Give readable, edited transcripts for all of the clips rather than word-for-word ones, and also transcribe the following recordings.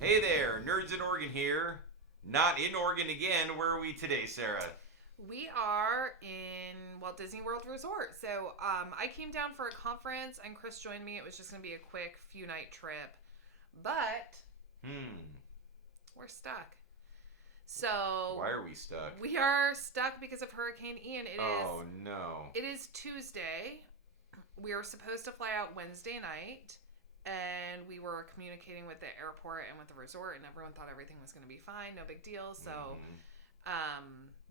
Hey there, Nerds in Oregon here. Not in Oregon again. Where are we today, Sarah? We are in Walt Disney World Resort. So I came down for a conference and Chris joined me. It was just going to be a quick few night trip. But Hmm. we're stuck. So Why are we stuck? we are stuck because of Hurricane Ian. Oh no. It is Tuesday. We were supposed to fly out Wednesday night. And we were communicating with the airport and with the resort, and everyone thought everything was going to be fine, no big deal. So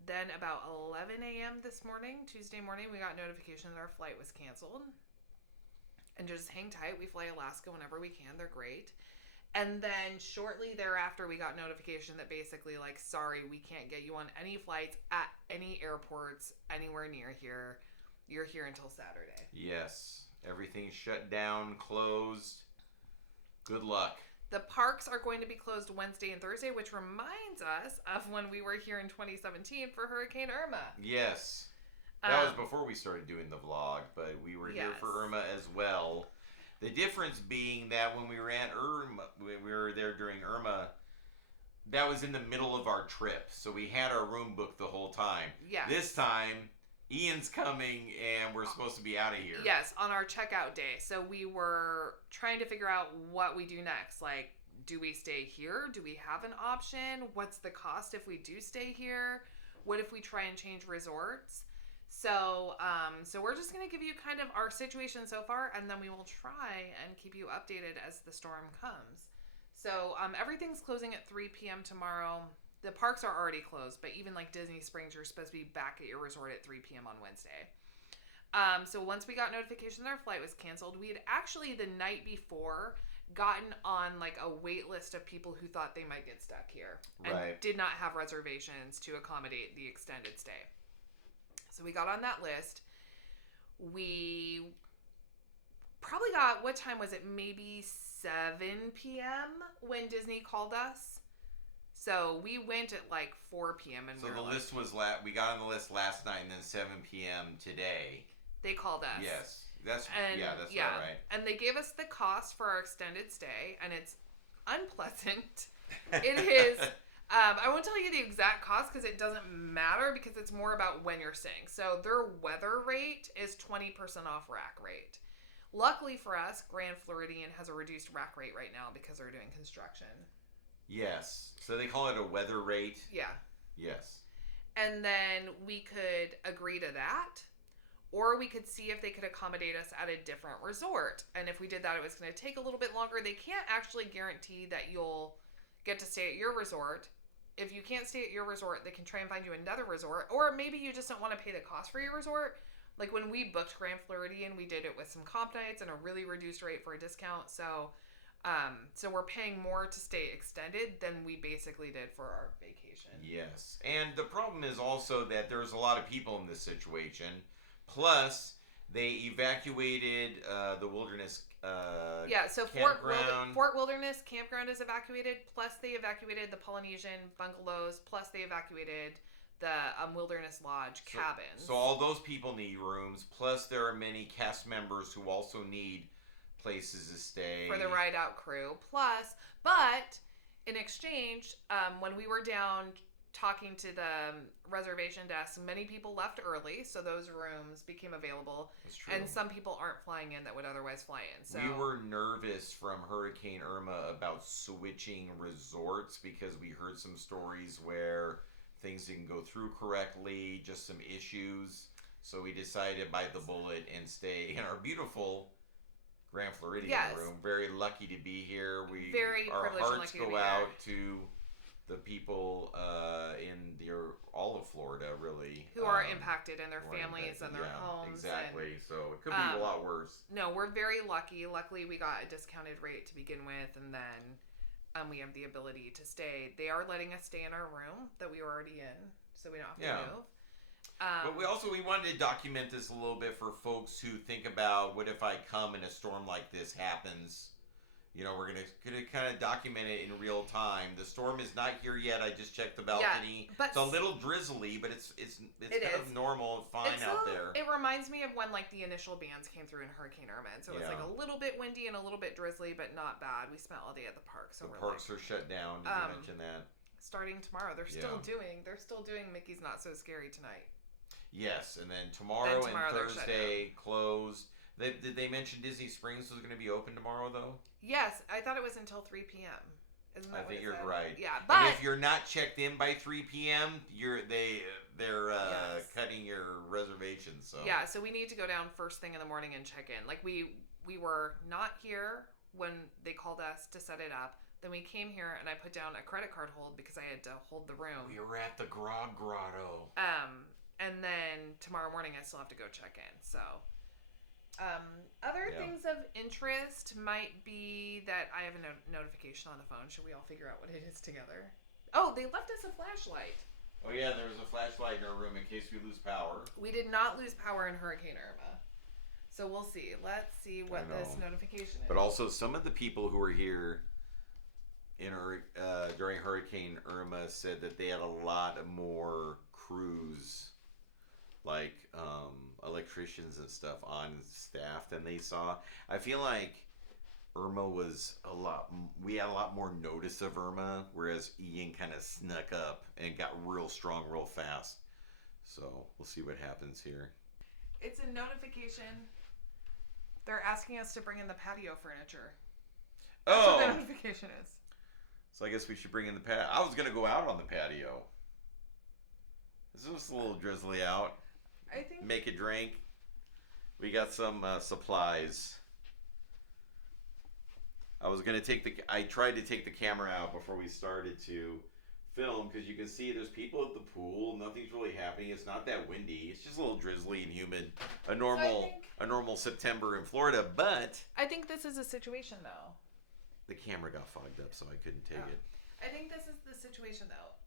then about 11 a.m. this morning, Tuesday morning, we got notification that our flight was canceled. And just hang tight. We fly Alaska whenever we can. They're great. And then shortly thereafter, we got notification that basically, like, sorry, we can't get you on any flights at any airports anywhere near here. You're here until Saturday. Yes. Everything's shut down, closed. Good luck. The parks are going to be closed Wednesday and Thursday, which reminds us of when we were here in 2017 for Hurricane Irma. Yes. That was before we started doing the vlog, but we were here for Irma as well. The difference being that when we were at Irma, we were there during Irma, that was in the middle of our trip. So we had our room booked the whole time. Yes. This time, Ian's coming and we're supposed to be out of here. Yes, on our checkout day. So we were trying to figure out what we do next. Like, do we stay here? Do we have an option? What's the cost if we do stay here? What if we try and change resorts? So we're just going to give you kind of our situation so far, and then we will try and keep you updated as the storm comes. So everything's closing at 3 p.m. tomorrow. The parks are already closed, but even like Disney Springs, you're supposed to be back at your resort at 3 p.m. on Wednesday. So once we got notification that our flight was canceled, we had actually the night before gotten on like a wait list of people who thought they might get stuck here and did not have reservations to accommodate the extended stay. So we got on that list. We probably got, what time was it? Maybe 7 p.m. when Disney called us. So we went at like 4 p.m. and so the list was we got on the list last night, and then 7 p.m. today. They called us. Yes, that's right. And they gave us the cost for our extended stay, and it's unpleasant. It is. I won't tell you the exact cost because it doesn't matter because it's more about when you're staying. So their weather rate is 20% off rack rate. Luckily for us, Grand Floridian has a reduced rack rate right now because they're doing construction. Yes. So they call it a weather rate? Yeah. Yes. And then we could agree to that, or we could see if they could accommodate us at a different resort. And if we did that, it was going to take a little bit longer. They can't actually guarantee that you'll get to stay at your resort. If you can't stay at your resort, they can try and find you another resort. Or maybe you just don't want to pay the cost for your resort. Like when we booked Grand Floridian, we did it with some comp nights and a really reduced rate for a discount. So we're paying more to stay extended than we basically did for our vacation. Yes. And the problem is also that there's a lot of people in this situation. Plus, they evacuated the wilderness so campground. Fort Wilderness Campground is evacuated, plus they evacuated the Polynesian bungalows, plus they evacuated the Wilderness Lodge cabins. So all those people need rooms, plus there are many cast members who also need places to stay for the ride out crew. But in exchange, when we were down talking to the reservation desk, many people left early, so those rooms became available. That's true. And some people aren't flying in that would otherwise fly in. So we were nervous from Hurricane Irma about switching resorts because we heard some stories where things didn't go through correctly, just some issues. So we decided to bite the bullet and stay in our beautiful Grand Floridian room. Very lucky to be here. Our hearts go out to the people in all of Florida, really, who are impacted, and their families and their homes. Exactly. So it could be a lot worse. No, we're very lucky. Luckily, we got a discounted rate to begin with, and then we have the ability to stay. They are letting us stay in our room that we were already in, so we don't have to move. But we wanted to document this a little bit for folks who think about, what if I come and a storm like this happens? we're gonna kind of document it in real time. The storm is not here yet. I just checked the balcony. Yeah, but it's a little drizzly, but it's kind of normal, fine out there. It reminds me of when like the initial bands came through in Hurricane Irma, and so it's like a little bit windy and a little bit drizzly, but not bad. We spent all day at the park, so the parks are shut down. Did you mention that? Starting tomorrow, they're still doing Mickey's Not So Scary tonight. Yes, and then tomorrow and Thursday closed. Did they mention Disney Springs was going to be open tomorrow, though? Yes, I thought it was until 3 p.m. Isn't that I think you're right. Yeah, but and if you're not checked in by 3 p.m., they're cutting your reservations. So yeah, so we need to go down first thing in the morning and check in. Like we were not here when they called us to set it up. Then we came here and I put down a credit card hold because I had to hold the room. We were at the Grog Grotto. And then tomorrow morning I still have to go check in. So. Other things of interest might be that I have a notification on the phone. Should we all figure out what it is together? Oh, they left us a flashlight. Oh yeah, there was a flashlight in our room in case we lose power. We did not lose power in Hurricane Irma. So we'll see. Let's see what this notification is. But also, some of the people who were here during Hurricane Irma said that they had a lot more crews, like electricians and stuff on staff than they saw. I feel like Irma was we had a lot more notice of Irma, whereas Ian kind of snuck up and got real strong real fast. So we'll see what happens here. It's a notification. They're asking us to bring in the patio furniture. That's what the notification is. So I guess we should bring in the patio. I was going to go out on the patio. This is a little drizzly out. I think make a drink. We got some supplies. I tried to take the camera out before we started to film because you can see there's people at the pool. Nothing's really happening. It's not that windy. It's just a little drizzly and humid. A normal September in Florida, but I think this is a situation though. The camera got fogged up, so I couldn't take it. I think this is the situation though.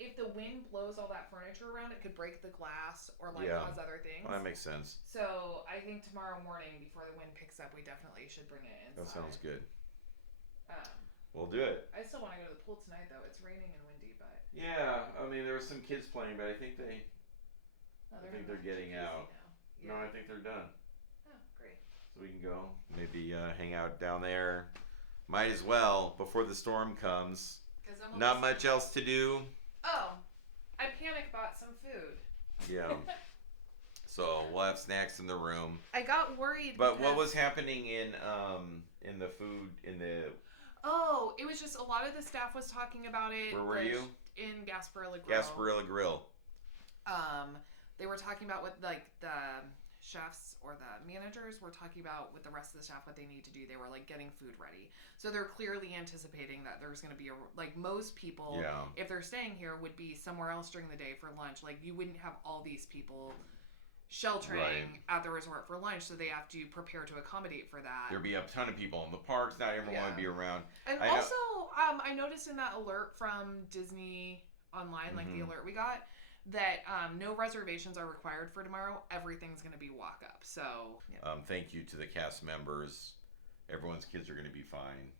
If the wind blows all that furniture around, it could break the glass or cause other things. Well, that makes sense. So I think tomorrow morning, before the wind picks up, we definitely should bring it inside. That sounds good. We'll do it. I still want to go to the pool tonight though. It's raining and windy, but yeah, I mean there were some kids playing, but I think they're getting out. Yeah. No, I think they're done. Oh, great. So we can go maybe hang out down there. Might as well before the storm comes. Not much else to do. Oh, I panic bought some food. Yeah. So we'll have snacks in the room. I got worried. But what was happening in the food in the? Oh, it was just a lot of the staff was talking about it. Where were you? In Gasparilla Grill. Gasparilla Grill. They were talking about what the chefs or the managers were talking about with the rest of the staff what they need to do. They were getting food ready, so they're clearly anticipating that there's going to be most people if they're staying here would be somewhere else during the day for lunch. You wouldn't have all these people sheltering at the resort for lunch, so they have to prepare to accommodate for that. There'll be a ton of people in the parks. Not everyone would be around. And I noticed in that alert from Disney online, the alert we got, that no reservations are required for tomorrow. Everything's going to be walk up. So thank you to the cast members. Everyone's kids are going to be fine.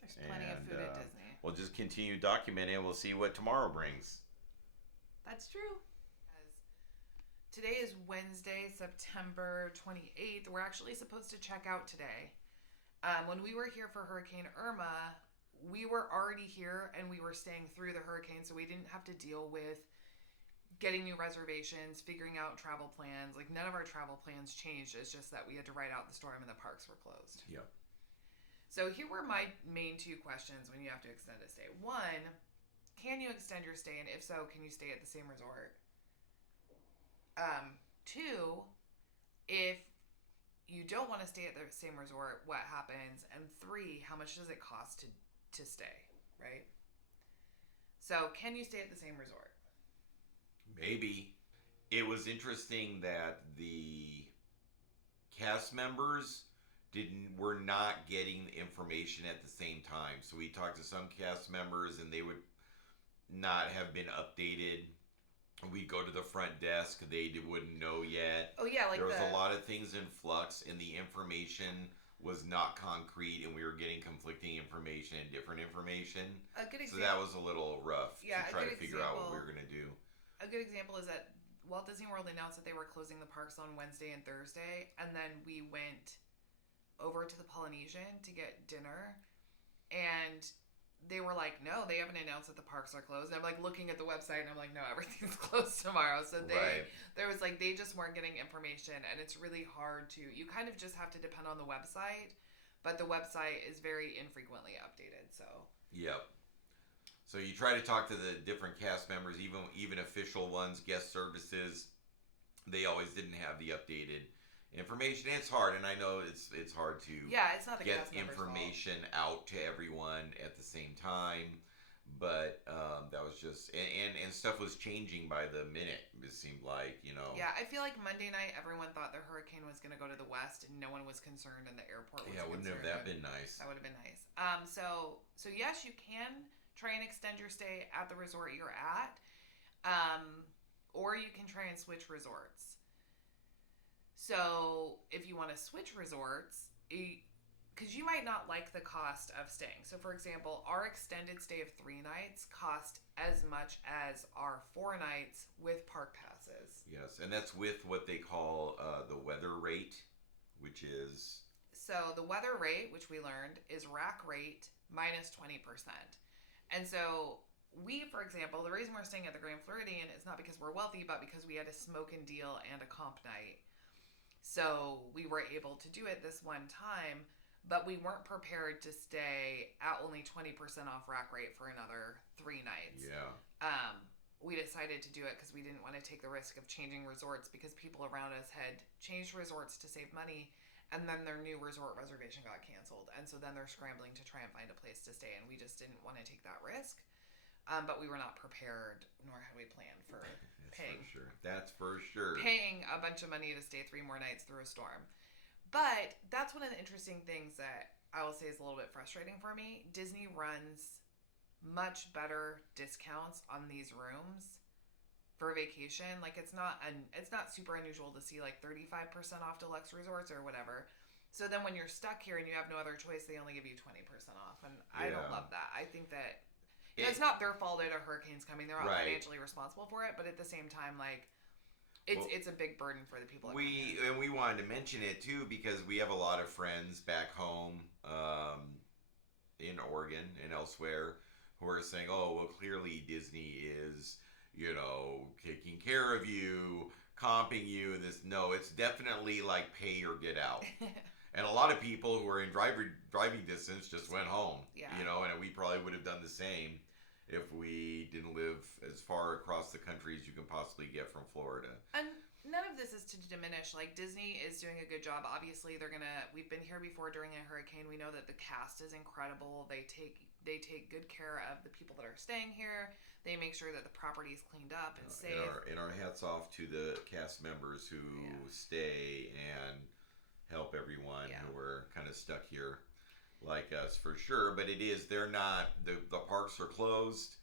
There's plenty of food at Disney. We'll just continue documenting and we'll see what tomorrow brings. That's true. Today is Wednesday, September 28th. We're actually supposed to check out today. When we were here for Hurricane Irma, we were already here and we were staying through the hurricane, so we didn't have to deal with getting new reservations, figuring out travel plans. None of our travel plans changed. It's just that we had to ride out the storm and the parks were closed. Yep. So here were my main two questions when you have to extend a stay. One, can you extend your stay? And if so, can you stay at the same resort? Two, if you don't want to stay at the same resort, what happens? And three, how much does it cost to stay, right? So can you stay at the same resort? Maybe. It was interesting that the cast members were not getting the information at the same time. So we talked to some cast members and they would not have been updated. We'd go to the front desk, they wouldn't know yet. Oh yeah, there was a lot of things in flux and the information was not concrete, and we were getting conflicting information and different information. A good So example. that was a little rough to try to figure out what we were going to do. A good example is that Walt Disney World announced that they were closing the parks on Wednesday and Thursday, and then we went over to the Polynesian to get dinner, and they were like, no, they haven't announced that the parks are closed. And I'm like looking at the website, and I'm like, no, everything's closed tomorrow. So there was like, they just weren't getting information, and it's really hard to, you kind of just have to depend on the website, but the website is very infrequently updated. So yep. So you try to talk to the different cast members, even official ones, guest services. They always didn't have the updated information. It's hard, and I know it's hard to it's not the get cast members' information out to everyone at the same time. But that was just and stuff was changing by the minute. It seemed like, you know. Yeah, I feel like Monday night everyone thought the hurricane was going to go to the west, and no one was concerned, and the airport was. Yeah, wouldn't have that been nice? That would have been nice. So yes, you can try and extend your stay at the resort you're at, or you can try and switch resorts. So if you want to switch resorts, because you might not like the cost of staying. So for example, our extended stay of 3 nights cost as much as our 4 nights with park passes. Yes, and that's with what they call the weather rate, which is... So the weather rate, which we learned, is rack rate minus 20%. And so we, for example, the reason we're staying at the Grand Floridian is not because we're wealthy, but because we had a smoke and deal and a comp night. So we were able to do it this one time, but we weren't prepared to stay at only 20% off rack rate for another 3 nights. Yeah. We decided to do it because we didn't want to take the risk of changing resorts, because people around us had changed resorts to save money, and then their new resort reservation got canceled. And so then they're scrambling to try and find a place to stay, and we just didn't want to take that risk. But we were not prepared, nor had we planned for That's for sure. Paying a bunch of money to stay 3 more nights through a storm. But that's one of the interesting things that I will say is a little bit frustrating for me. Disney runs much better discounts on these rooms for vacation. Like it's not super unusual to see like 35% off deluxe resorts or whatever. So then when you're stuck here and you have no other choice, they only give you 20% off. And I don't love that. I think that it's not their fault that a hurricane's coming. They're not financially responsible for it. But at the same time, like, it's a big burden for the people. We wanted to mention it too because we have a lot of friends back home in Oregon and elsewhere who are saying, "Oh, well, clearly Disney is, taking care of you, comping you." No, it's definitely like pay or get out. And a lot of people who are in driving distance just went home. Yeah. And we probably would have done the same if we didn't live as far across the country as you can possibly get from Florida. And none of this is to diminish. Like, Disney is doing a good job. Obviously, we've been here before during a hurricane. We know that the cast is incredible. They take good care of the people that are staying here. They make sure that the property is cleaned up and safe. And our hats off to the cast members who stay and help everyone who are kind of stuck here like us, for sure. But they're not, the parks are closed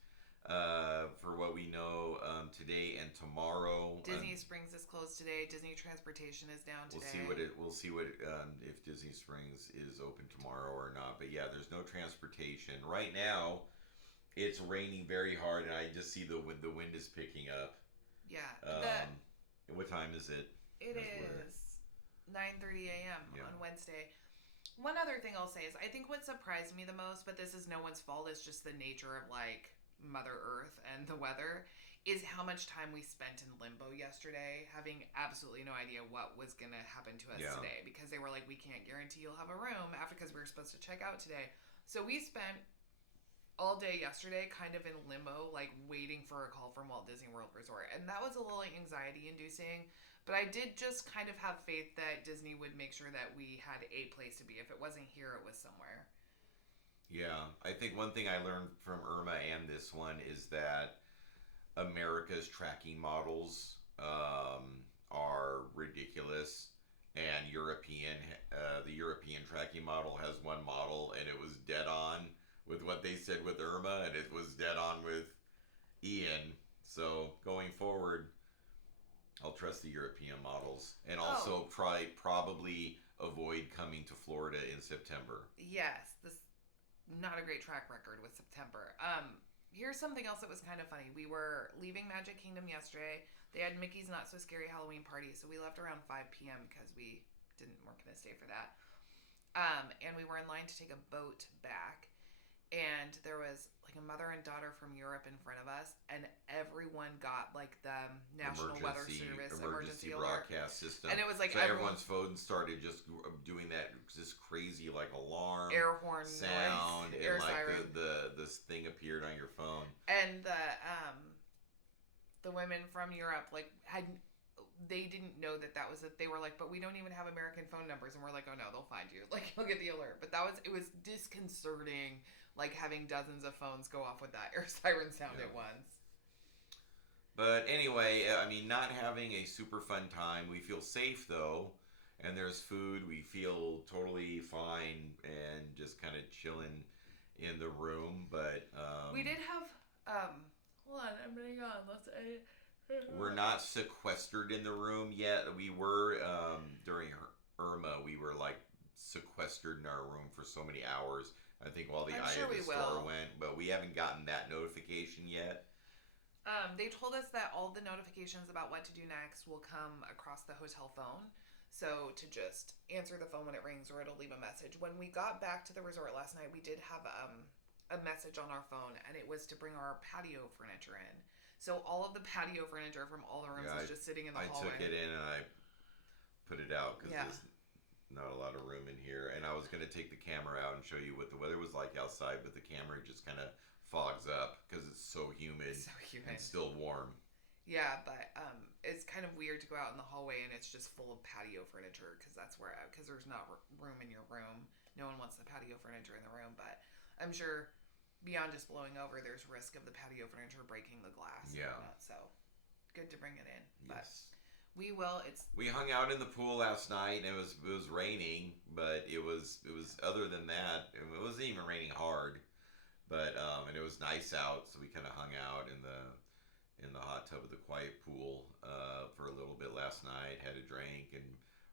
for what we know today and tomorrow. Disney Springs is closed today. Disney Transportation is down today. We'll see what if Disney Springs is open tomorrow or not. But yeah, there's no transportation right now. It's raining very hard, and I just see the wind is picking up. Yeah. What time is it? It is 9:30 a.m. on Wednesday. One other thing I'll say is I think what surprised me the most, but this is no one's fault, it's just the nature of like Mother Earth and the weather, is how much time we spent in limbo yesterday, having absolutely no idea what was going to happen to us today, because they were like, we can't guarantee you'll have a room because we were supposed to check out today. So we spent all day yesterday kind of in limbo, like waiting for a call from Walt Disney World Resort. And that was a little anxiety inducing, but I did just kind of have faith that Disney would make sure that we had a place to be. If it wasn't here, it was somewhere. Yeah, I think one thing I learned from Irma and this one is that America's tracking models are ridiculous, and the European tracking model has one model, and it was dead on with what they said with Irma, and it was dead on with Ian. So going forward, I'll trust the European models, and also probably avoid coming to Florida in September. Yes, this not a great track record with September. Here's something else that was kind of funny. We were leaving Magic Kingdom yesterday. They had Mickey's Not So Scary Halloween party, so we left around 5 p.m. because we weren't going to stay for that. And we were in line to take a boat back, and there was like a mother and daughter from Europe in front of us, and everyone got like the National Weather Service emergency alert broadcast system, and it was like so everyone's phone started just doing this crazy like alarm, air horn sound, noise, and air like siren. this thing appeared on your phone, and the women from Europe like they didn't know that was it. They were like, but we don't even have American phone numbers. And we're like, oh no, they'll find you. Like, you'll get the alert. But it was disconcerting, like having dozens of phones go off with that air siren sound at once. But anyway, I mean, not having a super fun time. We feel safe though. And there's food. We feel totally fine and just kind of chilling in the room. But we did have, hold on, I'm getting on. We're not sequestered in the room yet. We were, during Irma, we were like sequestered in our room for so many hours. I think while the Eye of the Storm went, but we haven't gotten that notification yet. They told us that all the notifications about what to do next will come across the hotel phone. So to just answer the phone when it rings, or it'll leave a message. When we got back to the resort last night, we did have a message on our phone, and it was to bring our patio furniture in. So all of the patio furniture from all the rooms was just sitting in the hallway. I took it in and I put it out because there's not a lot of room in here. And I was going to take the camera out and show you what the weather was like outside, but the camera just kind of fogs up because it's so humid, and still warm. Yeah, but it's kind of weird to go out in the hallway and it's just full of patio furniture because there's not room in your room. No one wants the patio furniture in the room, but I'm sure beyond just blowing over, there's risk of the patio furniture breaking the glass. Yeah. So good to bring it in. But yes. We hung out in the pool last night, and it was raining, but it was other than that, it wasn't even raining hard, but and it was nice out, so we kind of hung out in the hot tub of the quiet pool for a little bit last night. Had a drink and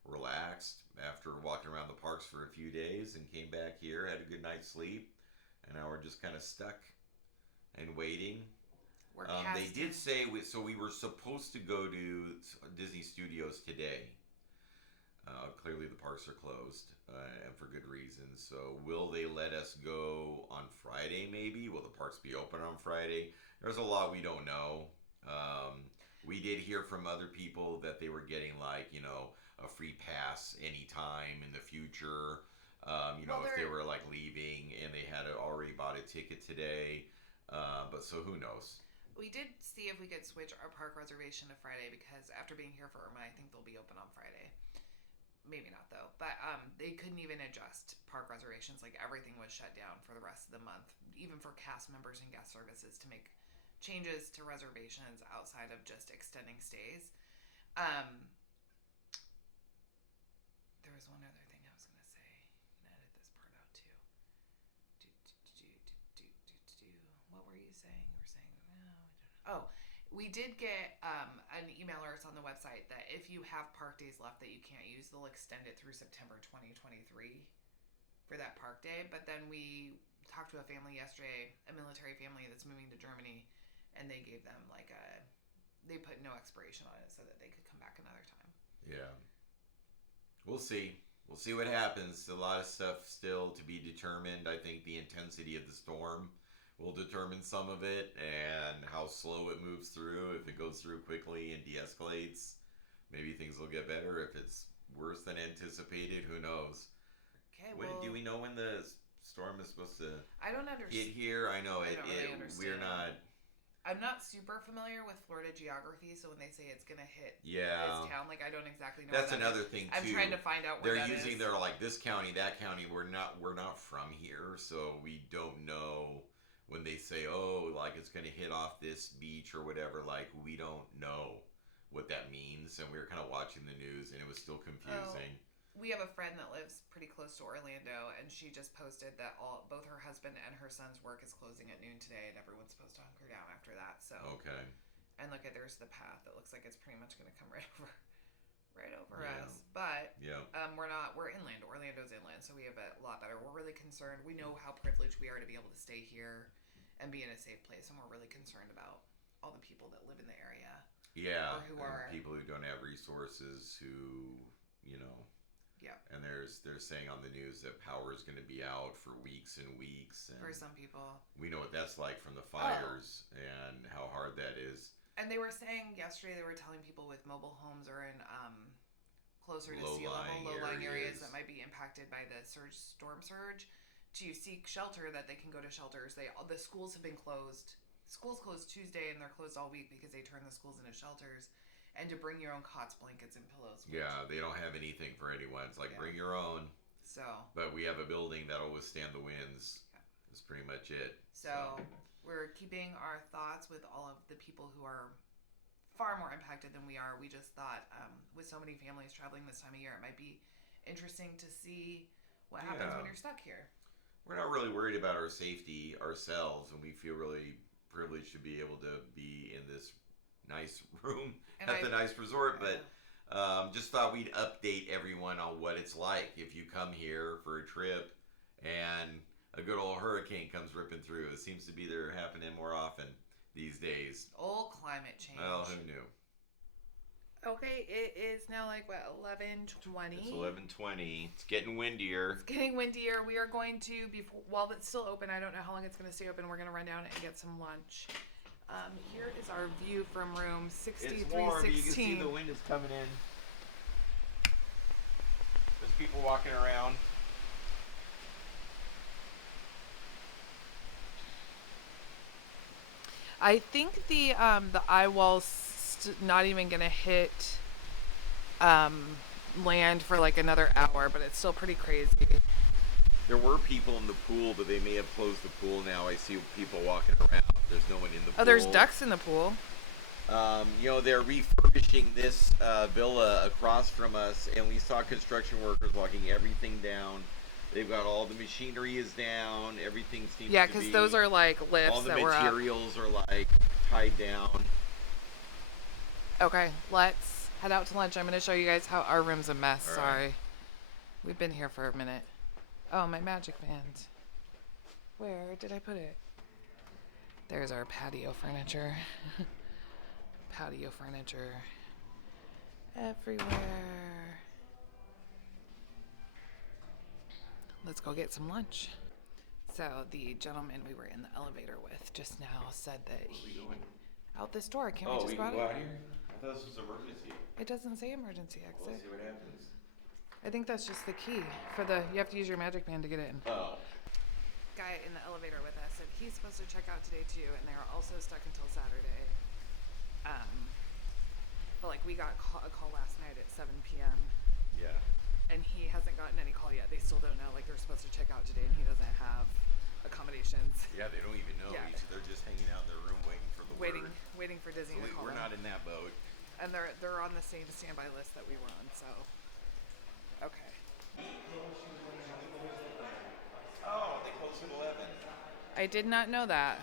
relaxed after walking around the parks for a few days, and came back here, had a good night's sleep. And now we're just kind of stuck and waiting. They did say, we were supposed to go to Disney Studios today. Clearly the parks are closed, and for good reason. So will they let us go on Friday maybe? Will the parks be open on Friday? There's a lot we don't know. We did hear from other people that they were getting like, a free pass anytime in the future. If they were like leaving and they had already bought a ticket today, but so who knows? We did see if we could switch our park reservation to Friday because after being here for Irma, I think they'll be open on Friday. Maybe not though, but they couldn't even adjust park reservations. Like everything was shut down for the rest of the month, even for cast members and guest services to make changes to reservations outside of just extending stays. There was one other thing I was going to say. I'm going to edit this part out too. What were you saying? You were saying, we did get an email alert on the website that if you have park days left that you can't use, they'll extend it through September 2023 for that park day. But then we talked to a family yesterday, a military family that's moving to Germany, and they gave them they put no expiration on it so that they could come back another time. Yeah. We'll see. We'll see what happens. A lot of stuff still to be determined. I think the intensity of the storm will determine some of it, and how slow it moves through. If it goes through quickly and de-escalates, maybe things will get better. If it's worse than anticipated, who knows? Okay, do we know when the storm is supposed to I don't understand. hit here? I know I don't really understand. We're not. I'm not super familiar with Florida geography, so when they say it's gonna hit this town, I don't exactly know. That's another thing too. I'm trying to find out where they're using. They're like this county, that county. We're not from here, so we don't know when they say, it's gonna hit off this beach or whatever. Like we don't know what that means, and we were kind of watching the news, and it was still confusing. We have a friend that lives pretty close to Orlando, and she just posted that both her husband and her son's work is closing at noon today, and everyone's supposed to hunker down after that. So okay. And there's the path. It looks like it's pretty much going to come right over us. But we're goes inland, so we have it a lot better. We're really concerned. We know how privileged we are to be able to stay here and be in a safe place, and we're really concerned about all the people that live in the area. Yeah, or who are people who don't have resources, who, you know. Yeah. And they're saying on the news that power is going to be out for weeks and weeks. And for some people. We know what that's like from the fires and how hard that is. And they were saying yesterday, they were telling people with mobile homes or in closer to sea level, low-lying areas that might be impacted by the storm surge, to seek shelter, that they can go to shelters. The schools have been closed. Schools closed Tuesday, and they're closed all week because they turn the schools into shelters. And to bring your own cots, blankets, and pillows. Yeah, they don't have anything for anyone. It's like, bring your own. So. But we have a building that'll withstand the winds. Yeah. That's pretty much it. So we're keeping our thoughts with all of the people who are far more impacted than we are. We just thought, with so many families traveling this time of year, it might be interesting to see what happens when you're stuck here. We're not really worried about our safety ourselves, and we feel really privileged to be able to be in this nice room at the nice resort, but just thought we'd update everyone on what it's like if you come here for a trip and a good old hurricane comes ripping through. It seems to be they're happening more often these days. Old climate change. Well, who knew? Okay, it is now like, what, 11:20? It's 11:20. It's getting windier. We are going to, while it's still open, I don't know how long it's going to stay open, we're going to run down and get some lunch. Here is our view from room 6316. It's warm. You can see the wind is coming in. There's people walking around. I think the eye wall's not even gonna hit land for like another hour, but it's still pretty crazy. There were people in the pool, but they may have closed the pool now. I see people walking around. There's no one in the pool. Oh, there's ducks in the pool. They're refurbishing this villa across from us, and we saw construction workers walking everything down. They've got all the machinery is down. Everything seems to be... Yeah, because those are like lifts all the that were up. materials are like tied down. Okay, let's head out to lunch. I'm going to show you guys how our room's a mess. All Sorry. right. We've been here for a minute. Oh, my magic band. Where did I put it? There's our patio furniture. Patio furniture everywhere. Let's go get some lunch. So the gentleman we were in the elevator with just now said that he... Out this door. Can't we just go out here? I thought this was emergency. It doesn't say emergency exit. Let's see what happens. I think that's just the key for the... You have to use your magic band to get in. Oh. Guy in the elevator with us said he's supposed to check out today too, and they are also stuck until Saturday. But like we got a call last night at 7 p.m. Yeah. And he hasn't gotten any call yet. They still don't know. Like they're supposed to check out today, and he doesn't have accommodations. Yeah, they don't even know. Yeah. They're just hanging out in their room waiting for the word. Waiting for Disney to call We're them. not in that boat. And they're on the same standby list that we were on. So, okay. Oh, they closed at 11. I did not know that.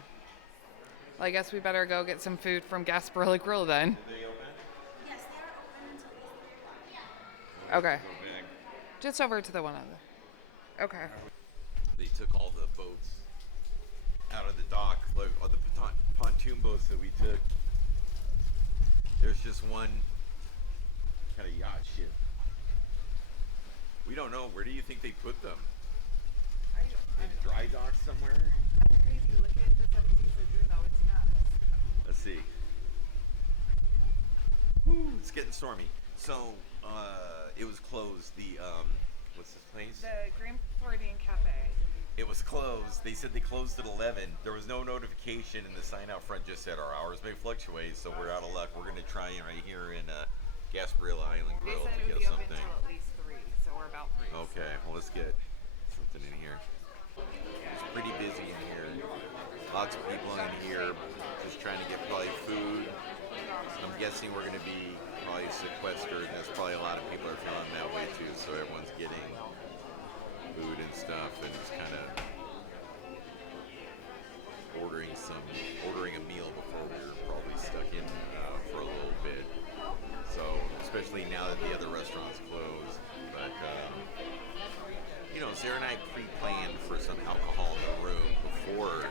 Well, I guess we better go get some food from Gasparilla Grill then. Are they open? Yes, they are open until 3 o'clock. Okay. Just over to the one other. Okay. They took all the boats out of the dock, like all the pontoon boats that we took. There's just one kind of yacht ship. We don't know. Where do you think they put them? In a dry dock somewhere? That's crazy. Look at the 17th of June, though. It's nuts. Let's see. Woo, it's getting stormy. So, it was closed. The, what's this place? The Grand Floridian Cafe. It was closed. They said they closed at 11. There was no notification, and the sign out front just said our hours may fluctuate, so we're out of luck. We're going to try right here in Gasparilla Island They Grill said to it would get be open something. until at least 3, so we're about 3. Okay, well, let's get something in here. It's pretty busy in here. Lots of people in here just trying to get probably food. I'm guessing we're going to be probably sequestered. There's probably a lot of people are feeling that way too, so everyone's getting food and stuff, and it's kind of ordering a meal before we were probably stuck in for a little bit. So especially now that the other restaurants closed, but Sarah and I pre-planned for some alcohol in the room before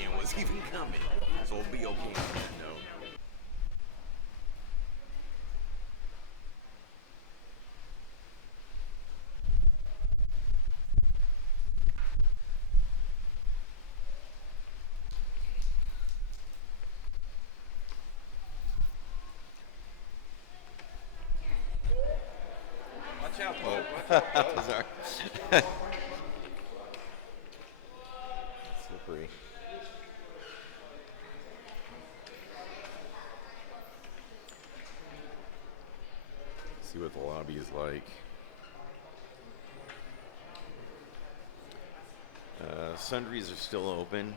Ian was even coming, so we'll be okay on that note. Watch out, Paul. Sorry. Slippery. See what the lobby is like. Sundries are still open. And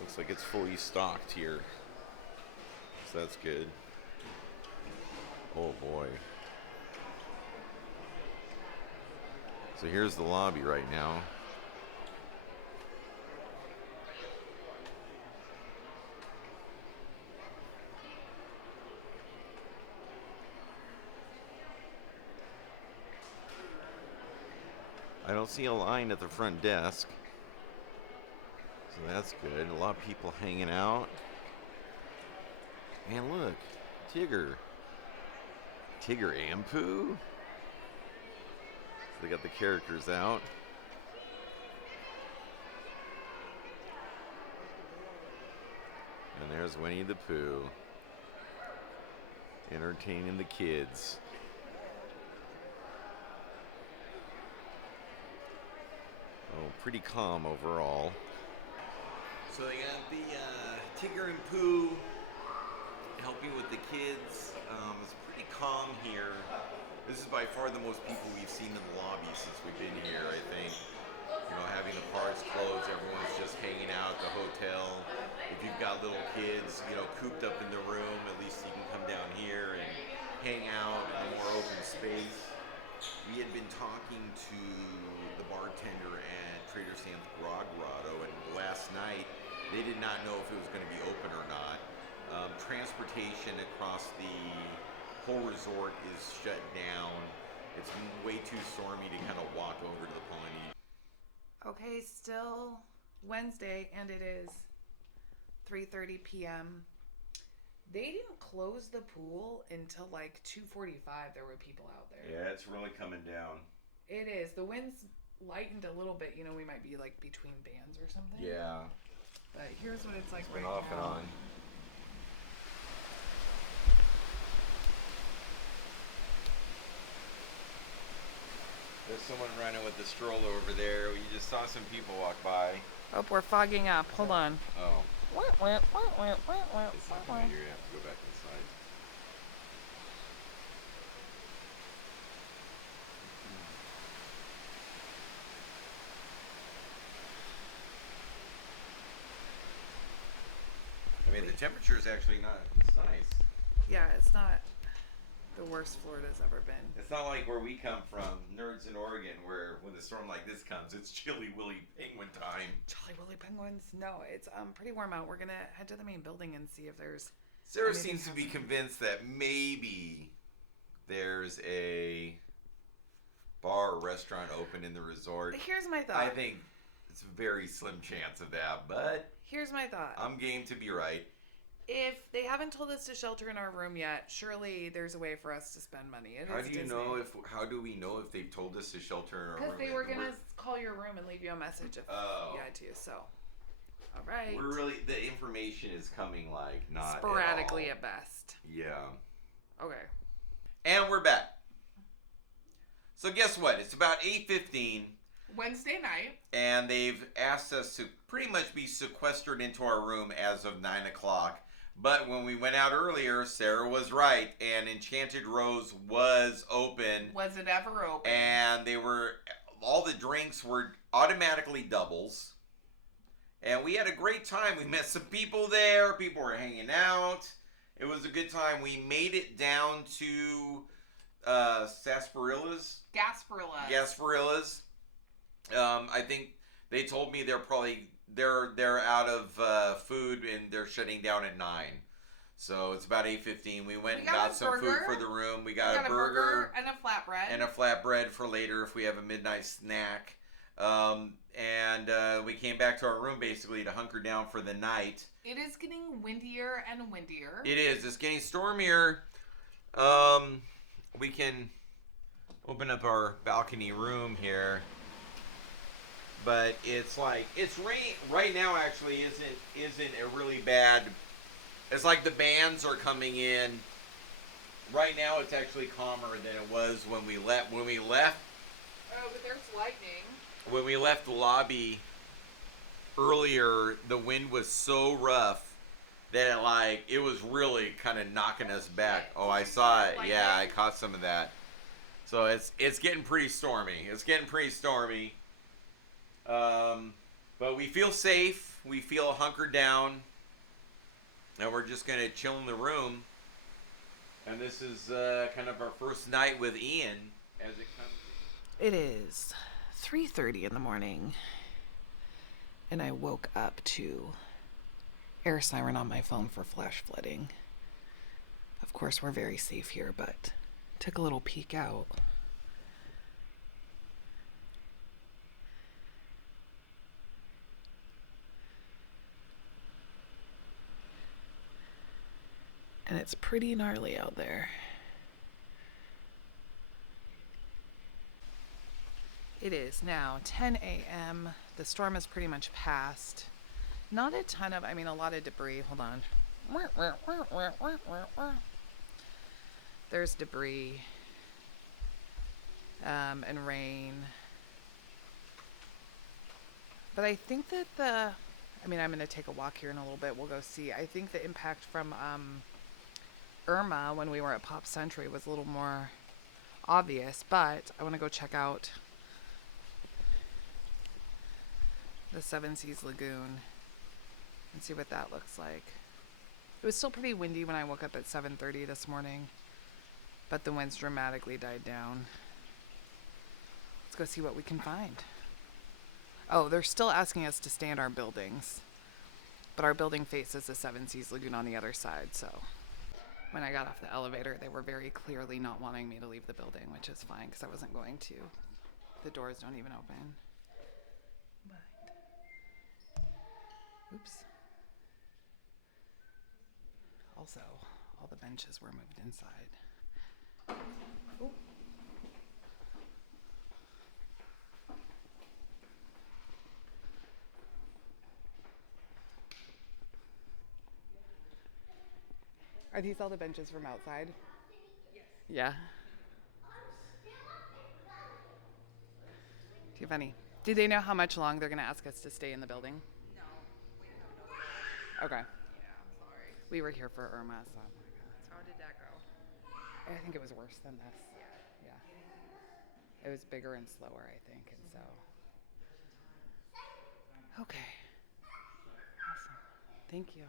looks like it's fully stocked here. So that's good. Oh boy. So here's the lobby right now. I don't see a line at the front desk. So that's good. A lot of people hanging out. And look, Tigger. Tigger and Pooh. So they got the characters out. And there's Winnie the Pooh. Entertaining the kids. Oh, pretty calm overall. So they got the Tigger and Pooh helping with the kids. It's pretty calm here. This is by far the most people we've seen in the lobby since we've been here, I think. You know, having the parks closed, everyone's just hanging out at the hotel. If you've got little kids, you know, cooped up in the room, at least you can come down here and hang out in a more open space. We had been talking to the bartender at Trader Sam's Grotto, and last night they did not know if it was going to be open or not. Transportation across the whole resort is shut down. It's way too stormy to kind of walk over to the Pawnee. Okay, still Wednesday, and it is 3:30 p.m. They didn't close the pool until like 2:45. There were people out there. Yeah, it's really coming down. It is. The wind's lightened a little bit. You know, we might be like between bands or something. Yeah. But here's what it's like It's right been off now. and on. There's someone running with the stroller over there. We just saw some people walk by. Oh, we're fogging up. Hold on. Oh. It's not coming here. You have to go back inside. I mean, the temperature is actually not. It's nice. Yeah, it's not the worst Florida's ever been. It's not like where we come from, nerds in Oregon, where when a storm like this comes, it's chilly willy penguin time. Jolly Willy Penguins. No, it's pretty warm out. We're gonna head to the main building and see if there's. Sarah anything seems to be happening. convinced that maybe there's a bar or restaurant open in the resort. Here's my thought. I think it's a very slim chance of that, but Here's my thought. I'm game to be right. If they haven't told us to shelter in our room yet, surely there's a way for us to spend money. It How is do you Disney. know if? How do we know if they've told us to shelter in our room? Because they were gonna call your room and leave you a message if Oh. you had to. So, all right. We're really the information is coming like not sporadically at all. at best. Yeah. Okay. And we're back. So guess what? It's about 8:15. Wednesday night. And they've asked us to pretty much be sequestered into our room as of 9 o'clock. But when we went out earlier, Sarah was right, and Enchanted Rose was open. Was it ever open? And all the drinks were automatically doubles. And we had a great time. We met some people there. People were hanging out. It was a good time. We made it down to Gasparilla's. I think they told me they're out of food and they're shutting down at 9. So it's about 8:15. We went and got some food for the room. We got a burger and a flatbread. And a flatbread for later if we have a midnight snack. We came back to our room basically to hunker down for the night. It is getting windier and windier. It is. It's getting stormier. We can open up our balcony room here. But it's like, it's rain right now actually isn't a really bad. It's like the bands are coming in. Right now it's actually calmer than it was when we left. Oh, but there's lightning. When we left the lobby earlier, the wind was so rough that it was really kind of knocking us back. Oh, I saw it. Yeah, I caught some of that. So it's getting pretty stormy. But we feel safe. We feel hunkered down. And we're just going to chill in the room. And this is kind of our first night with Ian as it comes. It is 3:30 in the morning. And I woke up to air siren on my phone for flash flooding. Of course, we're very safe here, but took a little peek out. And it's pretty gnarly out there. It is now 10 a.m. The storm is pretty much passed. Not a ton of, a lot of debris. Hold on. There's debris and rain. But I think that I'm going to take a walk here in a little bit. We'll go see. I think the impact from Irma when we were at Pop Century was a little more obvious, but I want to go check out the Seven Seas Lagoon and see what that looks like. It was still pretty windy when I woke up at 7:30 this morning, but the winds dramatically died down. Let's go see what we can find. Oh, they're still asking us to stay in our buildings, but our building faces the Seven Seas Lagoon on the other side, so when I got off the elevator, they were very clearly not wanting me to leave the building, which is fine because I wasn't going to. The doors don't even open. Oops. Also, all the benches were moved inside. Ooh. Are these all the benches from outside? Yes. Yeah. Do you have any? Do they know how much long they're going to ask us to stay in the building? No, we don't know. Okay. Yeah, I'm sorry. We were here for Irma, so. How did that go? I think it was worse than this. Yeah. It was bigger and slower, I think, and so. Okay. Awesome. Thank you.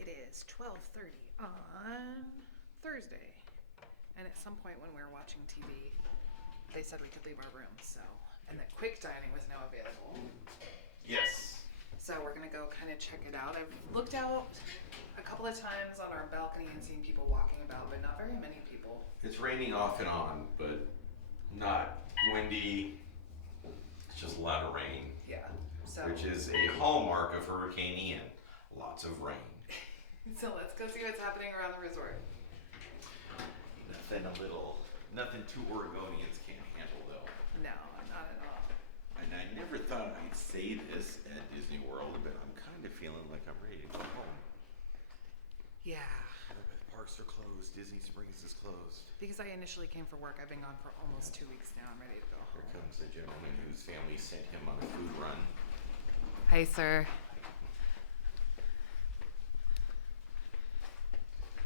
It is 12:30 on Thursday, and at some point when we were watching TV, they said we could leave our rooms, so, and that quick dining was now available. Yes. So we're gonna go kind of check it out. I've looked out a couple of times on our balcony and seen people walking about, but not very many people. It's raining off and on, but not windy. It's just a lot of rain. Yeah. So. Which is a hallmark of Hurricane Ian. Lots of rain. So let's go see what's happening around the resort. Nothing two Oregonians can't handle though. No, not at all. And I never thought I'd say this at Disney World, but I'm kind of feeling like I'm ready to go home. Yeah. The parks are closed. Disney Springs is closed. Because I initially came for work, I've been gone for almost 2 weeks now. I'm ready to go Here home. comes the gentleman whose family sent him on a food run. Hi, sir.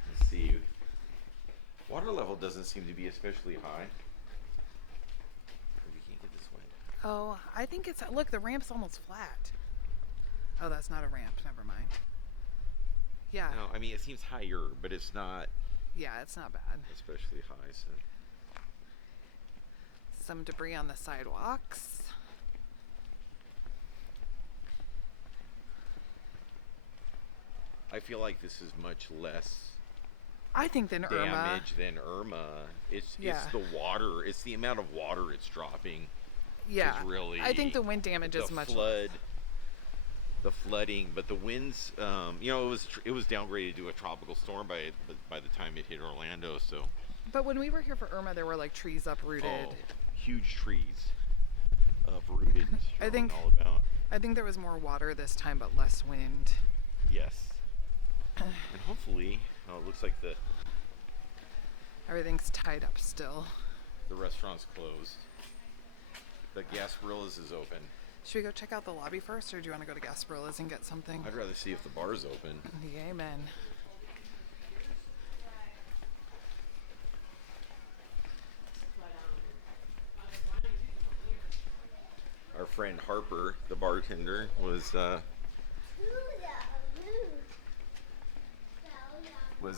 Let's see. Water level doesn't seem to be especially high. Maybe we can't get this way. Oh, I think it's, look, the ramp's almost flat. Oh, that's not a ramp. Never mind. Yeah. No, I mean, it seems higher, but it's not Yeah, it's not bad. especially high. So. Some debris on the sidewalks. I feel like this is much less I think than Irma. damage than Irma. It's the water. It's the amount of water it's dropping. Yeah. Is really I think the wind damage is much less. The flooding, but the winds. It was downgraded to a tropical storm by the time it hit Orlando. So. But when we were here for Irma, there were like trees uprooted. Oh, huge trees uprooted. I think all about. I think there was more water this time, but less wind. Yes. And hopefully, it looks like Everything's tied up still. the restaurant's closed. But Gasparilla's is open. Should we go check out the lobby first, or do you want to go to Gasparilla's and get something? I'd rather see if the bar's open. Amen. Our friend Harper, the bartender, was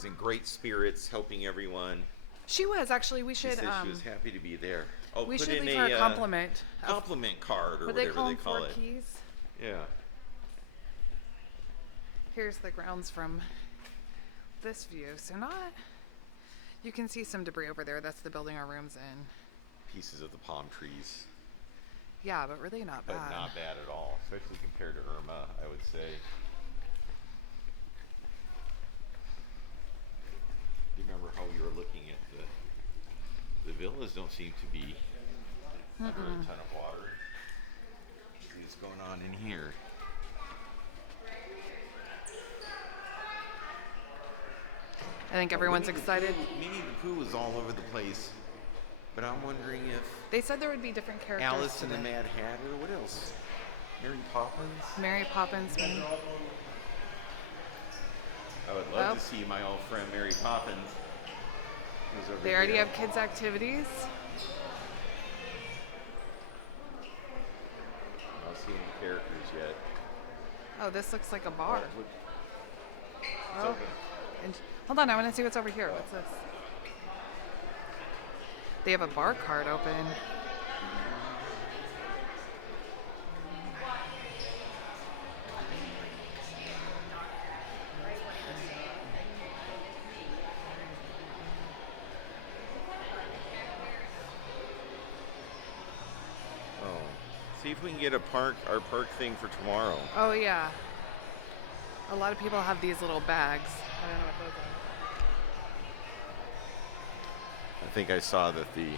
in great spirits, helping everyone. She was actually. We She should. said she was happy to be there. Oh, We put should in leave her a compliment. compliment card or What whatever they call they them, call 4 it. keys. Yeah. Here's the grounds from this view. So not. You can see some debris over there. That's the building our room's in. Pieces of the palm trees, Yeah, but really not but bad. not bad at all, especially compared to Irma, I would say. You remember how we were looking at the villas don't seem to be under a ton of water. Let's see what's going on in here. I think everyone's Winnie the excited. Pooh- Winnie the Pooh was all over the place, but I'm wondering if They said there would be different characters. Alice and the today. Mad Hatter, what else? Mary Poppins? Mary Poppins. I would love Oh. to see my old friend Mary Poppins. Who's over They already here. have kids' activities. I don't see any characters yet. Oh, this looks like a bar. Oh, look. It's Oh. open. And hold on, I want to see what's over here. What's this? They have a bar card open. Oh. See if we can get our park thing for tomorrow. Oh yeah. A lot of people have these little bags. I don't know what those are. I think I saw that the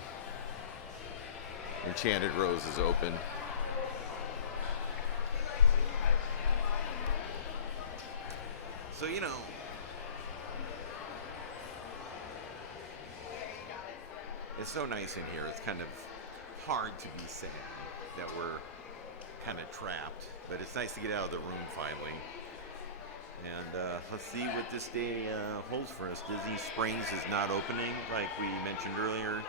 Enchanted Rose is open. So, it's so nice in here. It's kind of hard to be sad that we're kind of trapped, but it's nice to get out of the room finally. And let's see what this day holds for us. Disney Springs is not opening, like we mentioned earlier.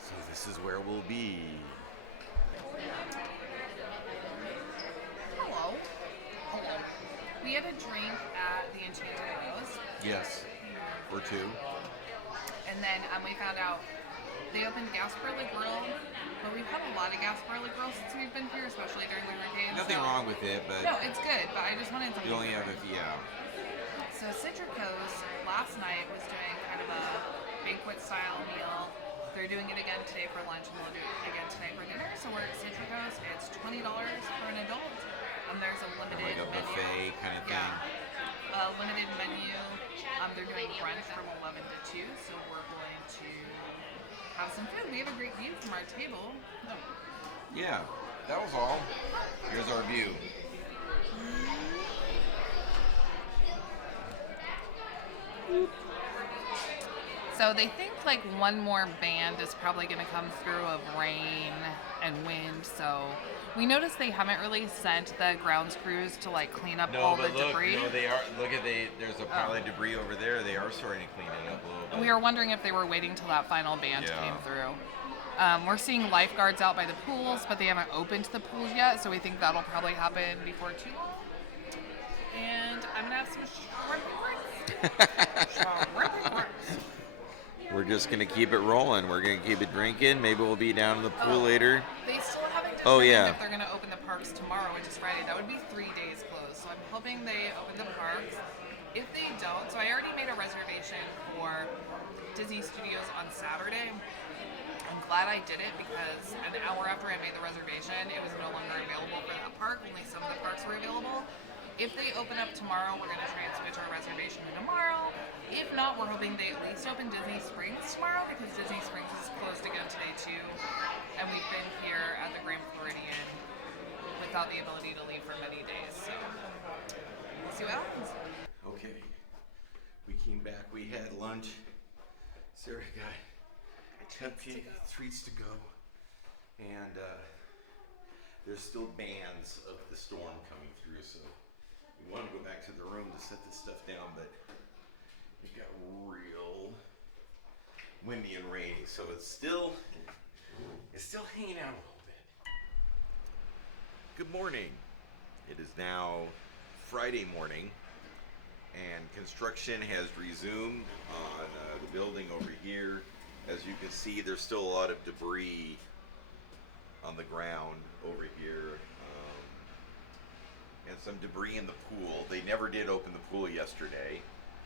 So this is where we'll be. Hello. Hello. We had a drink at the Enchanted Rose, Yes. Or two. and then we found out they opened Gasparilla Grill, but we've had a lot of Gasparilla Grill since we've been here, especially during the hurricane. Nothing wrong with it, but No, it's good, but I just wanted something you only have different. So Citrico's last night was doing kind of a banquet style meal. They're doing it again today for lunch, and we'll do it again tonight for dinner. So we're at Citrico's. It's $20 for an adult. There's a limited like a menu. buffet kind of thing. Yeah, a limited menu. They're doing brunch from 11 to 2, so we're going to have some food. We have a great view from our table. Yeah, that was all. Here's our view. So they think like one more band is probably going to come through of rain and wind. So we noticed they haven't really sent the grounds crews to like clean up all the debris. they are. There's a pile of debris over there. They are starting to clean it up a little bit. We were wondering if they were waiting till that final band Yeah. came through. We're seeing lifeguards out by the pools, but they haven't opened the pools yet, so we think that'll probably happen before too long. And I'm gonna have some shrimp grits. Shrimp grits. we're just gonna keep it rolling. We're gonna keep it drinking. Maybe we'll be down in the pool later. They still haven't determined Oh, yeah. if they're going to open the parks tomorrow, which is Friday. That would be 3 days closed. So I'm hoping they open the parks. If they don't, so I already made a reservation for Disney Studios on Saturday. I'm glad I did it because an hour after I made the reservation, it was no longer available for that park. Only some of the parks were available. If they open up tomorrow, we're going to try and switch our reservation to tomorrow. If not, we're hoping they at least open Disney Springs tomorrow because Disney Springs is closed again today too. And we've been here at the Grand Floridian without the ability to leave for many days. So we'll see what happens. Okay, we came back. We had lunch. Sarah got treats to go, and there's still bands of the storm coming through. So we want to go back to the room to set this stuff down, but it got real windy and rainy, so it's still hanging out a little bit. Good morning. It is now Friday morning, and construction has resumed on the building over here. As you can see, there's still a lot of debris on the ground over here, and some debris in the pool. They never did open the pool yesterday.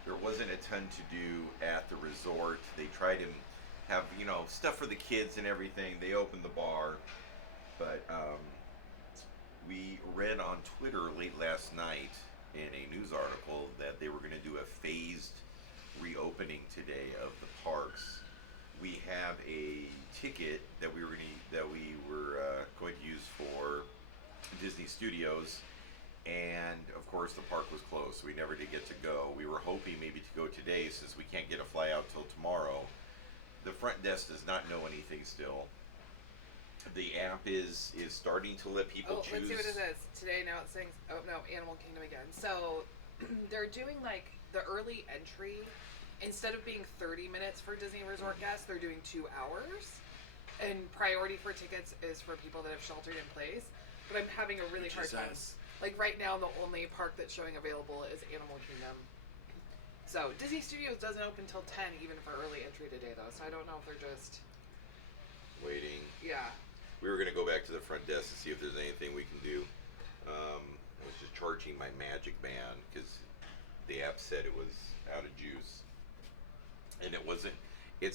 There wasn't a ton to do at the resort. They tried to have, stuff for the kids and everything. They opened the bar, but we read on Twitter late last night in a news article that they were going to do a phased reopening today of the parks. We have a ticket that we were going to use for Disney Studios, and of course the park was closed, so we never did get to go. We were hoping maybe to go today since we can't get a fly out till tomorrow. The front desk does not know anything still. The app is starting to let people choose. Let's see what it says. Today now it's saying, Animal Kingdom again. So they're doing like the early entry. Instead of being 30 minutes for Disney Resort guests, they're doing 2 hours. And priority for tickets is for people that have sheltered in place. But I'm having a really hard time. Like right now, the only park that's showing available is Animal Kingdom. So Disney Studios doesn't open till 10 even for early entry today though. So I don't know if they're just waiting. Yeah. We were going to go back to the front desk to see if there's anything we can do. I was just charging my Magic Band because the app said it was out of juice. And it wasn't.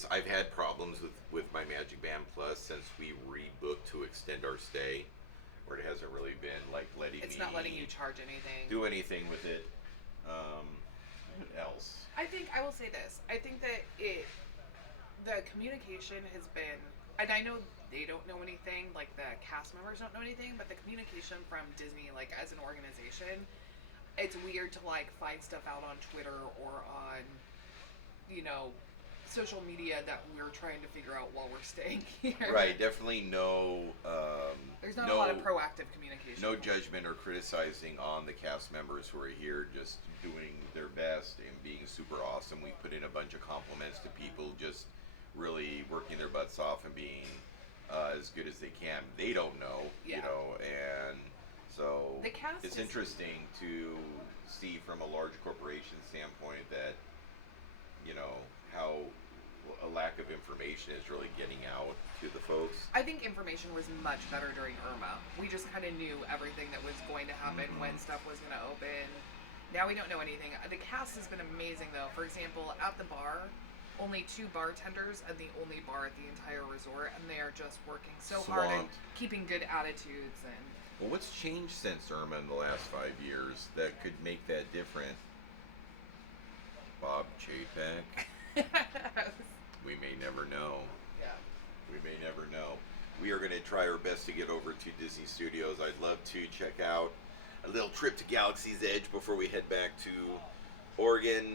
I've had problems with my Magic Band Plus since we rebooked to extend our stay, where it hasn't really been like It's not letting you charge anything. Do anything with it. What else? I will say this. I think that the communication has been, and I know they don't know anything, like the cast members don't know anything, but the communication from Disney, like as an organization, it's weird to like find stuff out on Twitter or on social media that we're trying to figure out while we're staying here. Right, definitely no. There's not a lot of proactive communication. No judgment or criticizing on the cast members who are here, just doing their best and being super awesome. We put in a bunch of compliments to people, just really working their butts off and being as good as they can. They don't know, and so the cast it's interesting to see from a large corporation standpoint that how a lack of information is really getting out to the folks. I think information was much better during Irma. We just kind of knew everything that was going to happen, when stuff was going to open. Now we don't know anything. The cast has been amazing though. For example, at the bar, only 2 bartenders and the only bar at the entire resort, and they are just working so hard and keeping good attitudes. And well, what's changed since Irma in the last 5 years that could make that different? Bob Chapek. We may never know. Yeah. We may never know. We are going to try our best to get over to Disney Studios. I'd love to check out a little trip to Galaxy's Edge before we head back to Oregon.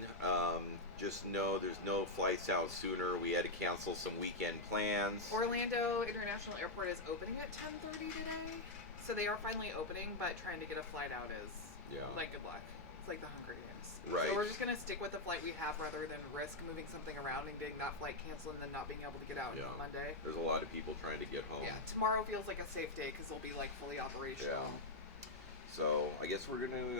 Just know there's no flights out sooner. We had to cancel some weekend plans. Orlando International Airport is opening at 10:30 today. So they are finally opening, but trying to get a flight out is like good luck. It's like the Hunger Games. Right. So we're just going to stick with the flight we have rather than risk moving something around and getting that flight canceled and then not being able to get out until Monday. There's a lot of people trying to get home. Yeah, tomorrow feels like a safe day because they'll be like fully operational. Yeah. So I guess we're going to...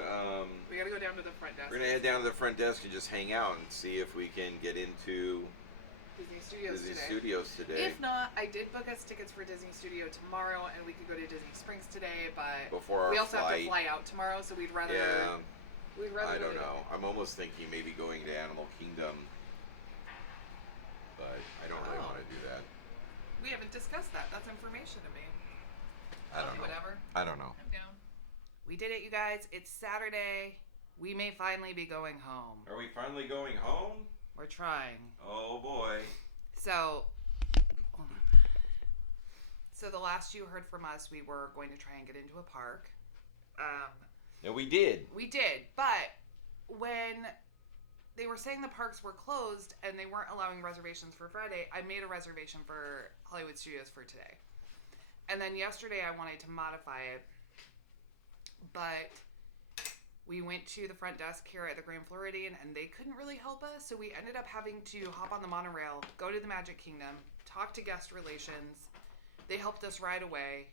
we got to go down to the front desk. We're going to head down to the front desk and just hang out and see if we can get into Disney Studios Disney today. Studios today. If not, I did book us tickets for Disney Studio tomorrow, and we could go to Disney Springs today. But Before our we also have to flight. fly out tomorrow, so we'd rather. Yeah. We'd rather. I go don't to- know. I'm almost thinking maybe going to Animal Kingdom, but I don't really Oh. want to do that. We haven't discussed that. That's information to me. I don't know. Whatever. I don't know. I'm down. We did it, you guys. It's Saturday. We may finally be going home. Are we finally going home? We're trying. Oh boy. So, hold on. So the last you heard from us, we were going to try and get into a park. Yeah, we did. We did, but when they were saying the parks were closed and they weren't allowing reservations for Friday, I made a reservation for Hollywood Studios for today. And then yesterday I wanted to modify it, but we went to the front desk here at the Grand Floridian and they couldn't really help us, so we ended up having to hop on the monorail, go to the Magic Kingdom, talk to guest relations. They helped us right away.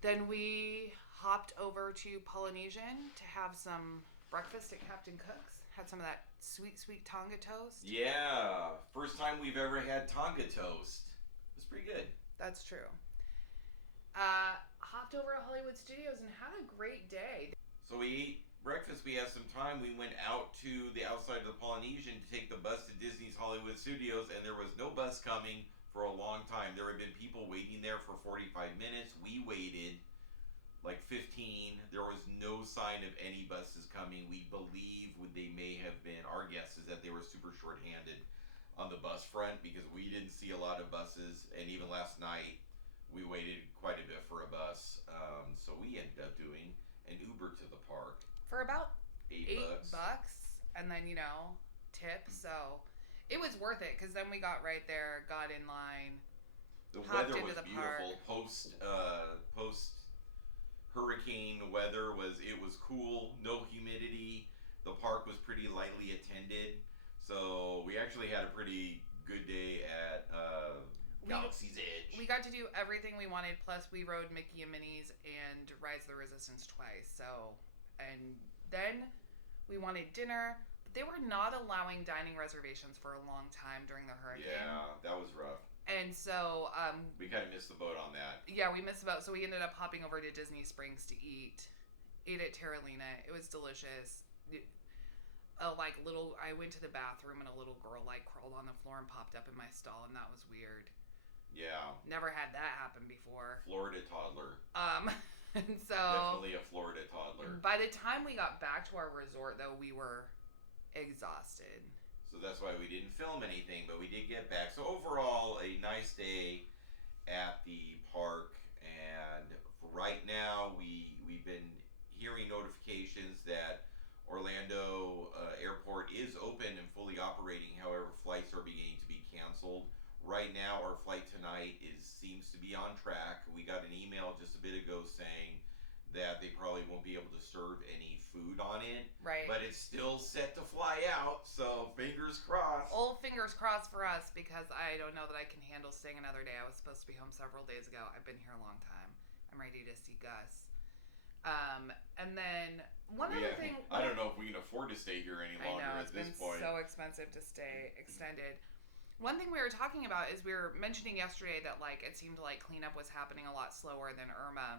Then we hopped over to Polynesian to have some breakfast at Captain Cook's. Had some of that sweet, sweet Tonga toast. Yeah. First time we've ever had Tonga toast. It's pretty good. That's true. Hopped over to Hollywood Studios and had a great day. So we ate breakfast. We had some time. We went out to the outside of the Polynesian to take the bus to Disney's Hollywood Studios, and there was no bus coming for a long time. There had been people waiting there for 45 minutes. We waited like 15. There was no sign of any buses coming. We believe they may have been, our guess is that they were super short-handed on the bus front because we didn't see a lot of buses, and even last night we waited quite a bit for a bus. So we ended up doing an Uber to the park. For about $8. $8, and then, tip. So it was worth it because then we got right there, got in line. The Hopped weather into was the beautiful. park. Post hurricane weather it was cool, no humidity. The park was pretty lightly attended. So we actually had a pretty good day at Galaxy's Edge. We got to do everything we wanted, plus we rode Mickey and Minnie's and Rise of the Resistance twice. So, and then we wanted dinner, but they were not allowing dining reservations for a long time during the hurricane. Yeah, that was rough. And so, We kind of missed the boat on that. yeah, we missed the boat. So we ended up hopping over to Disney Springs to eat. Ate at Terralina. It was delicious. I went to the bathroom and a little girl crawled on the floor and popped up in my stall, and that was weird. Yeah. Never had that happen before. Florida toddler. And so Definitely a Florida toddler. by the time we got back to our resort, though, we were exhausted. So that's why we didn't film anything, but we did get back. So overall, a nice day at the park. And for right now, we've been hearing notifications that Orlando Airport is open and fully operating. However, flights are beginning to be canceled. Right now, our flight tonight seems to be on track. We got an email just a bit ago saying that they probably won't be able to serve any food on it. Right. But it's still set to fly out, so fingers crossed. Old fingers crossed for us, because I don't know that I can handle staying another day. I was supposed to be home several days ago. I've been here a long time. I'm ready to see Gus. And then one other thing. I don't know if we can afford to stay here any longer at this point. It's been so expensive to stay extended. One thing we were talking about is we were mentioning yesterday that it seemed like cleanup was happening a lot slower than Irma.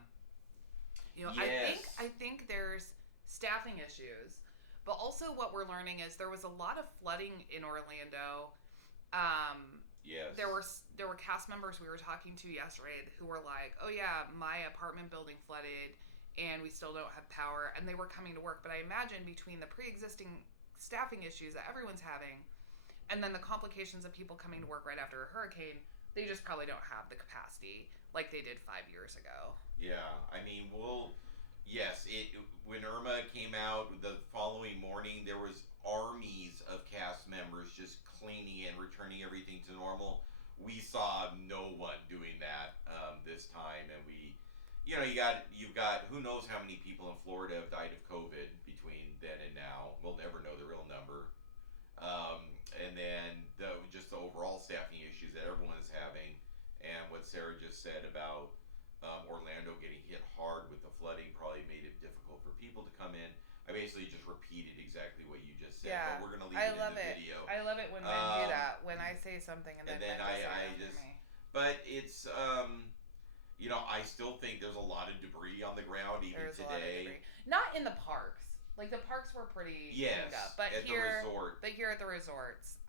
Yes. I think there's staffing issues, but also what we're learning is there was a lot of flooding in Orlando. Yes. There were cast members we were talking to yesterday who were like, "Oh yeah, my apartment building flooded and we still don't have power," and they were coming to work. But I imagine between the pre-existing staffing issues that everyone's having and then the complications of people coming to work right after a hurricane, they just probably don't have the capacity like they did 5 years ago. Yeah, I mean, when Irma came out the following morning, there was armies of cast members just cleaning and returning everything to normal. We saw no one doing that this time, and you've got who knows how many people in Florida have died of COVID between then and now. We'll never know the real number. And then just the overall staffing issues that everyone is having, and what Sarah just said about Orlando getting hit hard with the flooding probably made it difficult for people to come in. I basically just repeated exactly what you just said, Yeah. but we're gonna leave I it love in the it. video. I love it when men do that. When I say something and then then men just say it after just, me. but it's you know, I still think there's a lot of debris on the ground even There's a today. lot of debris. Not in the parks. Like the parks were pretty cleaned up, but at here, the resort. but here at the resorts,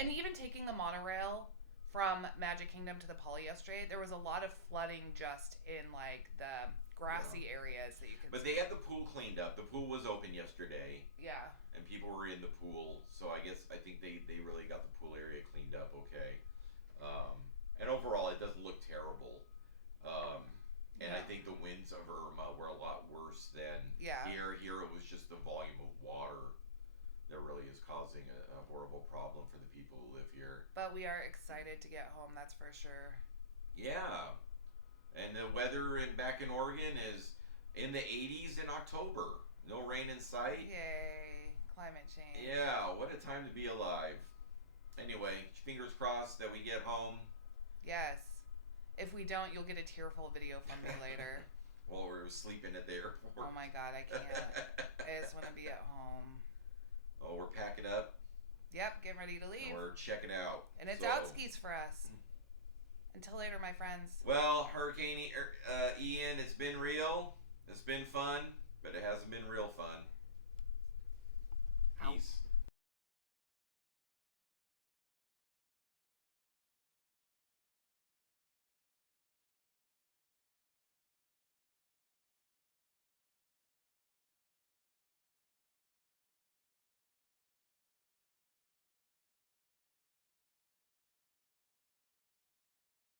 and even taking the monorail from Magic Kingdom to the polyester, there was a lot of flooding just in like the grassy areas that you could. But see. they had the pool cleaned up. The pool was open yesterday. Yeah. And people were in the pool, so I think they really got the pool area cleaned up okay. And overall, it doesn't look terrible. And I think the winds of Irma were a lot worse than here. Here it was just the volume of water that really is causing a horrible problem for the people who live here. But we are excited to get home, that's for sure. Yeah. And the weather back in Oregon is in the 80s in October. No rain in sight. Yay. Climate change. Yeah, what a time to be alive. Anyway, fingers crossed that we get home. Yes. If we don't, you'll get a tearful video from me later. While we're sleeping at the airport. Oh my god, I can't. I just want to be at home. Oh, we're packing up. Yep, getting ready to leave. And we're checking out. And it's outskis for us. Until later, my friends. Well, Hurricane Ian, it's been real. It's been fun.